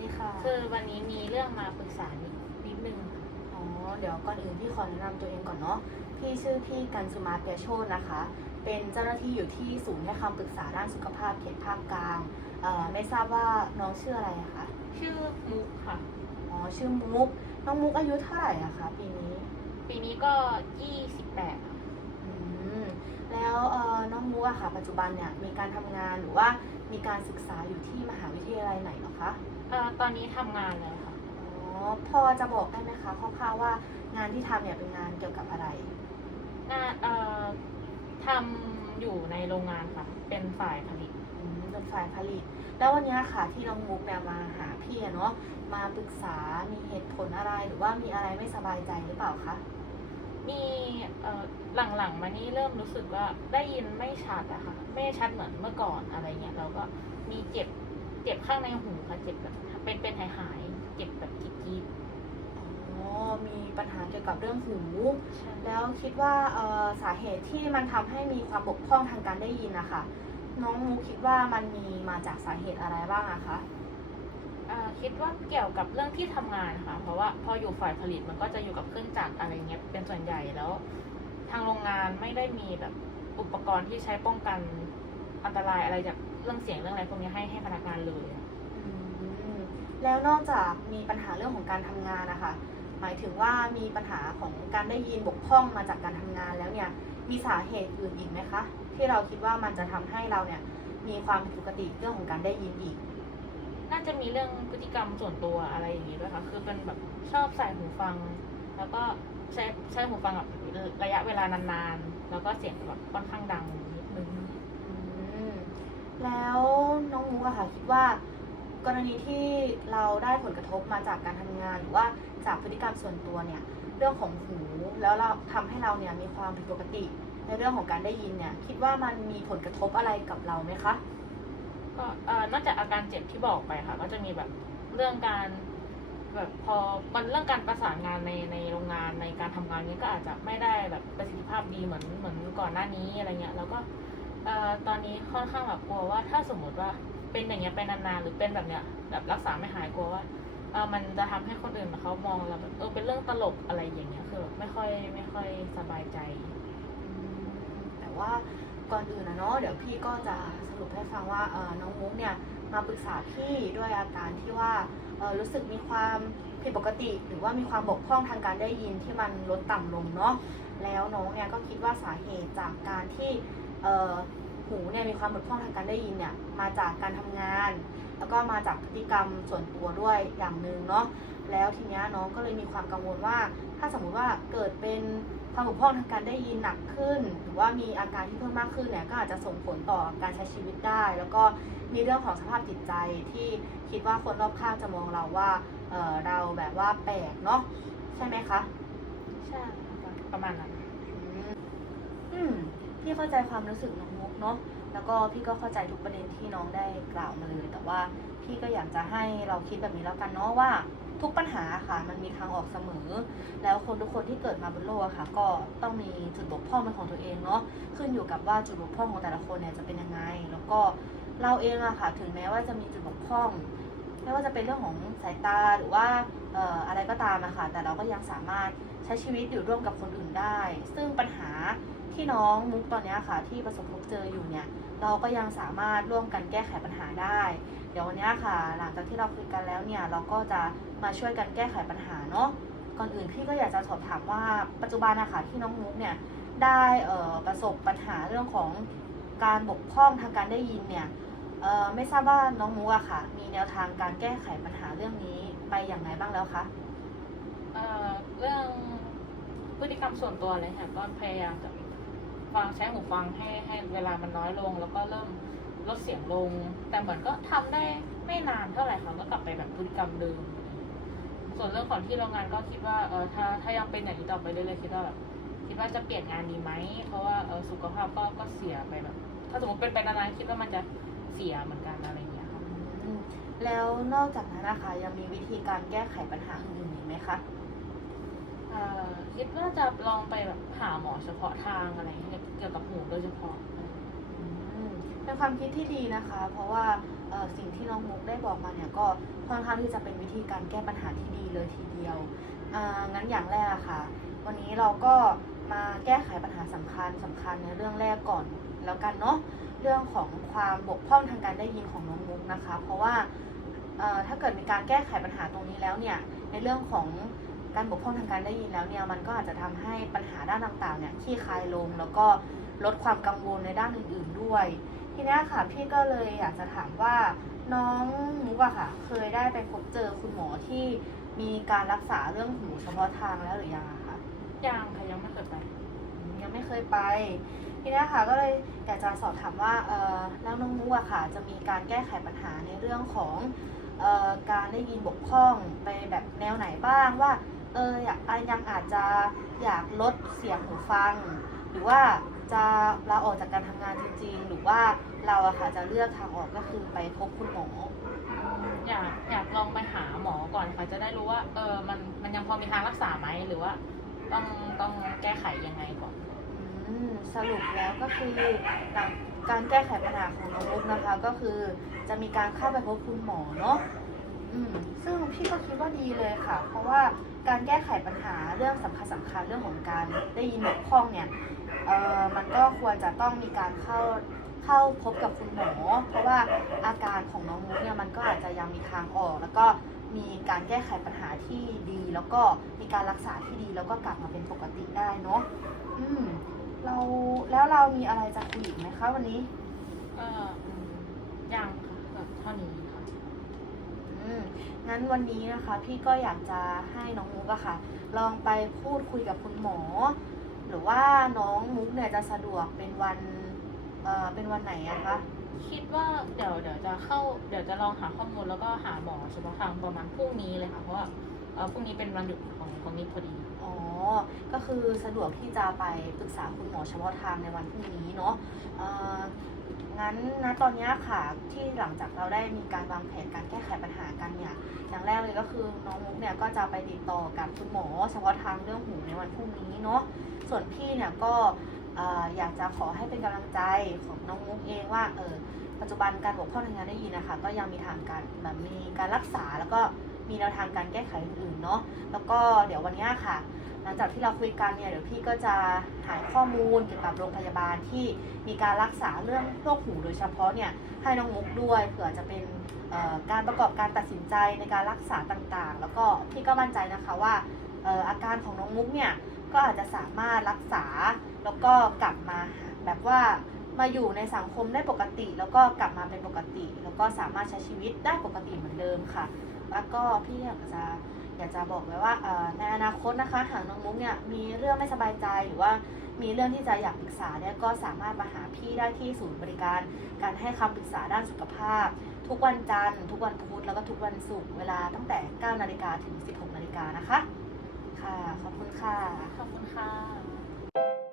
ดีค่ะ คือวันนี้มีเรื่องมาปรึกษานิดนิดนึงค่ะอ๋อ เดี๋ยวก่อนอื่นพี่ขอแนะนำตัวเองก่อนเนาะ พี่ชื่อพี่กันสุมาเปียโชตนะคะ เป็นเจ้าหน้าที่อยู่ที่ศูนย์ให้คำปรึกษาด้านสุขภาพเขตภาคกลางเอ่อไม่ทราบว่าน้องชื่ออะไรอะคะ ชื่อมุกค่ะ อ๋อ ชื่อมุก น้องมุกอายุเท่าไหร่อะคะปีนี้ ปีนี้ก็ 28ค่ะอืม แล้วเอ่อน้องมุกอะค่ะ ปัจจุบันเนี่ยมีการทำงานหรือว่ามีการศึกษาอยู่ที่มหาวิทยาลัยไหนเหรอคะ เอ่อตอนนี้ทำงานเลยค่ะ อ๋อพอจะบอกได้ไหมคะคร่าวๆว่างานที่ทำเนี่ยเป็นงานเกี่ยวกับอะไรงานเอ่อทำอยู่ในโรงงานค่ะ เป็นฝ่ายผลิต อืมเป็นฝ่ายผลิต แล้ววันเนี้ยค่ะที่น้องมุกเนี่ยมาหาพี่อะเนาะมาปรึกษามีเหตุผลอะไรหรือว่ามีอะไรไม่สบายใจหรือเปล่าคะมีเอ่อหลังๆ มานี่เริ่มรู้สึกว่าได้ยินไม่ชัดอะค่ะ ไม่ชัดเหมือนเมื่อก่อนอะไรเงี้ยแล้วก็มีเจ็บเจ็บ ข้างในหูค่ะเจ็บแบบเป็นเป็นหายหายๆเจ็บแบบจี๊ดอ๋อมีปัญหาเกี่ยวกับเรื่องหูๆใช่แล้วคิดว่าเอ่อสาเหตุที่มันทำให้มีความบกพร่องทางการได้ยินนะคะน้องมุกคิดว่ามันมีมาจากสาเหตุอะไรบ้างอะคะ อ่าคิดว่าเกี่ยวกับเรื่องที่ทำงานค่ะ เพราะว่าพออยู่ฝ่ายผลิตมันก็จะอยู่กับเครื่องจักรอะไรเงี้ยเป็นส่วนใหญ่แล้ว ทางโรงงานไม่ได้มีแบบอุปกรณ์ที่ใช้ป้องกันอันตรายอะไรจากเรื่องเสียงเรื่องอะไรพวกนี้ให้ให้พนักงานเลยอะอืม แล้วนอกจากมีปัญหาเรื่องของการทำงานนะคะหมายถึงว่ามีปัญหาของการได้ยินบกพร่องมาจากการทำงานแล้วเนี่ยมีสาเหตุอื่นอีกไหมคะที่เราคิดว่ามันจะทำให้เราเนี่ยมีความผิดปกติเรื่องของการได้ยินอีก น่าจะมีเรื่องพฤติกรรมส่วนตัวอะไรอย่างนี้ด้วยค่ะคือเป็นแบบชอบใส่หูฟัง แล้วก็ใช้ใช้หูฟังแบบระยะเวลานานๆ แล้วก็เสียงแบบค่อนข้างดังนิดนึงอืมแล้วน้องมุกอะค่ะคิดว่า กรณีที่เราได้ผลกระทบมาจากการทำงาน หรือว่าจากพฤติกรรมส่วนตัวเนี่ยเรื่องของหูแล้วเราทำให้เราเนี่ยมีความผิดปกติ ในเรื่องของการได้ยินเนี่ยคิดว่ามันมีผลกระทบอะไรกับเราไหมคะก็เอ่อนอกจากอาการเจ็บที่บอกไปค่ะ ก็จะมีแบบเรื่องการแบบพอมันเรื่องการประสานงานในในโรงงานในการทำงานนี้ก็อาจจะไม่ได้แบบประสิทธิภาพดีเหมือนเหมือนก่อนหน้านี้อะไรเงี้ยแล้วก็เอ่อตอนนี้ค่อนข้างแบบกลัวว่าถ้าสมมติว่า เป็นอย่างเงี้ยเป็นานๆหรือเป็นแบบเนี้ยแบบรักษาไม่หายกลัวว่าเออมันจะทำให้คนอื่นเขามองเราแบบเออเป็นเรื่องตลกอะไรอย่างเงี้ยคือแบบไม่ค่อยไม่ค่อยสบายใจ แต่ว่าก่อนอื่นนะเนาะเดี๋ยวพี่ก็จะสรุปให้ฟังว่าเออน้องมุกเนี่ยมาปรึกษาพี่ด้วยอาการที่ว่าเออรู้สึกมีความผิดปกติ หรือว่ามีความบกพร่องทางการได้ยินที่มันลดต่ำลงเนาะแล้วน้องเนี่ยก็คิดว่าสาเหตุจากการที่เออ หูเนี่ยมีความบกพร่องทางการได้ยินเนี่ยมาจากการทำงาน แล้วก็มาจากพฤติกรรมส่วนตัวด้วยอย่างหนึ่งเนาะแล้วทีเนี้ยน้องก็เลยมีความกังวลว่า ถ้าสมมุติว่าเกิดเป็นความบกพร่องทางการได้ยินหนักขึ้น หรือว่ามีอาการที่เพิ่มมากขึ้นเนี่ยก็อาจจะส่งผลต่อการใช้ชีวิตได้ แล้วก็มีเรื่องของสภาพจิตใจที่คิดว่าคนรอบข้างจะมองเราว่าเออเราแบบว่าแปลกเนาะใช่ไหมคะใช่ประมาณนั้นอืมอืม พี่เข้าใจความรู้สึกน้องมุกเนาะแล้วก็พี่ก็เข้าใจทุกประเด็นที่น้องได้กล่าวมาเลย แต่ว่าพี่ก็อยากจะให้เราคิดแบบนี้แล้วกันเนาะว่าทุกปัญหาค่ะมันมีทางออกเสมอ แล้วคนทุกคนที่เกิดมาบนโลกอะค่ะ ก็ต้องมีจุดบกพร่องเป็นของตัวเองเนาะขึ้นอยู่กับว่าจุดบกพร่องของแต่ละคนเนี่ยจะเป็นยังไง แล้วก็เราเองอะค่ะ ถึงแม้ว่าจะมีจุดบกพร่องไม่ว่าจะเป็นเรื่องของสายตาหรือว่าเอ่ออะไรก็ตามนะคะแต่เราก็ยังสามารถใช้ชีวิตอยู่ร่วมกับคนอื่นได้ ซึ่งปัญหา ที่น้องมุกตอนนี้ค่ะ ที่ประสบพบเจออยู่เนี่ย เราก็ยังสามารถร่วมกันแก้ไขปัญหาได้ เดี๋ยววันนี้ค่ะ หลังจากที่เราคุยกันแล้วเนี่ย เราก็จะมาช่วยกันแก้ไขปัญหาเนาะก่อนอื่นพี่ก็อยากจะสอบถามว่าปัจจุบันนะคะที่น้องมุกเนี่ยได้ประสบปัญหาเรื่องของการบกพร่องทางการได้ยินเนี่ยไม่ทราบว่าน้องมุกอะค่ะ มีแนวทางการแก้ไขปัญหาเรื่องนี้ไปอย่างไรบ้างแล้วคะเเรื่องพฤติกรรมส่วนตัวเลยค่ะก็พยายามจะ ฟังใช้หูฟังให้ให้เวลามันน้อยลง แล้วก็เริ่มลดเสียงลง แต่เหมือนก็ทำได้ไม่นานเท่าไหร่ค่ะก็กลับไปแบบพฤติกรรมเดิม ส่วนเรื่องของที่โรงงานก็คิดว่าเออถ้าถ้ายังเป็นอย่างนี้ต่อไปเรื่อยๆคิดว่าแบบคิดว่าจะเปลี่ยนงานดีไหม เพราะว่าเออสุขภาพก็ก็เสียไปแบบ ถ้าสมมติเป็นไปนานๆคิดว่ามันจะเสียเหมือนกันอะไรอย่างเงี้ยค่ะแล้วนอกจากนั้นนะคะยังมีวิธีการแก้ไขปัญหาอื่นๆอีกไหมคะ คิดว่าจะลองไปแบบหาหมอเฉพาะทางอะไรเกี่ยวกับหูโดยเฉพาะเป็นความคิดที่ดีนะคะ เพราะว่าสิ่งที่น้องมุกได้บอกมาเนี่ยก็ค่อนข้างที่จะเป็นวิธีการแก้ปัญหาที่ดีเลยทีเดียวงั้นอย่างแรกอะค่ะ วันนี้เราก็มาแก้ไขปัญหาสำคัญสำคัญในเรื่องแรกก่อนแล้วกันเนาะเรื่องของความบกพร่องทางการได้ยินของน้องมุกนะคะ เพราะว่าถ้าเกิดมีการแก้ไขปัญหาตรงนี้แล้วเนี่ยในเรื่องของ การบกพร่องทางการได้ยินแล้วเนี่ยมันก็อาจจะทำให้ปัญหาด้านต่างๆเนี่ยคลี่คลายลง แล้วก็ลดความกังวลในด้านอื่น ๆด้วย ทีเนี้ยค่ะพี่ก็เลยอยากจะถามว่าน้องมุกอะค่ะ เคยได้ไปพบเจอคุณหมอที่มีการรักษาเรื่องหูเฉพาะทางแล้วหรือยังอะคะยังค่ะยังไม่เคยไปอืมยังไม่เคยไปทีเนี้ยค่ะก็เลยอยากจะสอบถามว่าเออแล้วน้องมุกอะค่ะ จะมีการแก้ไขปัญหาในเรื่องของเอ่อการได้ยินบกพร่องไปแบบแนวไหนบ้างว่า เอออยากอะยังอาจจะอยากลดเสียงหูฟัง หรือว่าจะลาออกจากการทำงานจริง ๆ หรือว่าเราอะค่ะจะเลือกทางออกก็คือไปพบคุณหมออยากอยากลองไปหาหมอก่อนค่ะจะได้รู้ว่าเออมันมันยังพอมีทางรักษาไหมหรือว่าต้องต้องแก้ไขยังไงก่อนอืมสรุปแล้วก็คือหลังการแก้ไขปัญหาของน้องมุกนะคะ ก็คือจะมีการเข้าไปพบคุณหมอเนาะอืมซึ่งพี่ก็คิดว่าดีเลยค่ะ เพราะว่า การแก้ไขปัญหาเรื่องสำคัญสำคัญเรื่องของการได้ยินบกพร่องเนี่ยเออมันก็ควรจะต้องมีการเข้าเข้าพบกับคุณหมอเพราะว่าอาการของน้องมุกเนี่ยมันก็อาจจะยังมีทางออก แล้วก็มีการแก้ไขปัญหาที่ดี แล้วก็มีการรักษาที่ดีแล้วก็กลับมาเป็นปกติได้เนาะอืมเราแล้วเรามีอะไรจะคุยอีกไหมคะวันนี้ก็อืมยังค่ะแบบเท่านี้ มงั้นวันนี้นะคะ พี่ก็อยากจะให้น้องมุกอะค่ะ ลองไปพูดคุยกับคุณหมอ หรือว่าน้องมุกเนี่ยจะสะดวกเป็นวันเอ่อเป็นวันไหนอะคะคิดว่าเดี๋ยวเดี๋ยวจะเข้าเดี๋ยวจะลองหาข้อมูลแล้วก็หาหมอเฉพาะทางประมาณพรุ่งนี้เลยค่ะเพราะว่าเอ่อพรุ่งนี้เป็นวันหยุดของของนิดพอดี ก็คือสะดวกที่จะไปปรึกษาคุณหมอเฉพาะทางในวันพรุ่งนี้เนาะงั้นนะตอนนี้ค่ะที่หลังจากเราได้มีการวางแผนการแก้ไขปัญหากันเนี่ยอย่างแรกเลยก็คือน้องมุกเนี่ยก็จะไปติดต่อกับคุณหมอเฉพาะทางเรื่องหูในวันพรุ่งนี้เนาะส่วนพี่เนี่ยก็เอ่อยากจะขอให้เป็นกำลังใจของน้องมุกเองว่าเออปัจจุบันการบกพร่องทางการได้ยินนะคะ ก็ยังมีทางการแบบมีการรักษาแล้วก็ มีแนวทางการแก้ไขอื่นๆเนาะแล้วก็เดี๋ยววันนี้ค่ะ หลังจากที่เราคุยกันเนี่ยเดี๋ยวพี่ก็จะหาข้อมูลเกี่ยวกับโรงพยาบาลที่มีการรักษาเรื่องโรคหูโดยเฉพาะเนี่ยให้น้องมุกด้วยเผื่อจะเป็นการประกอบการตัดสินใจในการรักษาต่างๆ แล้วก็พี่ก็มั่นใจนะคะว่าอออาการของน้องมุกเนี่ยก็อาจจะสามารถรักษาแล้วก็กลับมาแบบว่ามาอยู่ในสังคมได้ปกติ แล้วก็กลับมาเป็นปกติ แล้วก็สามารถใช้ชีวิตได้ปกติเหมือนเดิมค่ะ แล้วก็พี่อยากจะอยากจะบอกไว้ว่าในอนาคตนะคะ หากน้องมุกเนี่ยมีเรื่องไม่สบายใจหรือว่ามีเรื่องที่จะอยากปรึกษาเนี่ยก็สามารถมาหาพี่ได้ที่ศูนย์บริการ การให้คำปรึกษาด้านสุขภาพ ทุกวันจันทร์ทุกวันพุธแล้วก็ทุกวันศุกร์เวลาตั้งแต่ 9 นาฬิกาถึง 16 นาฬิกานะคะ ค่ะ ขอบคุณค่ะ ขอบคุณค่ะ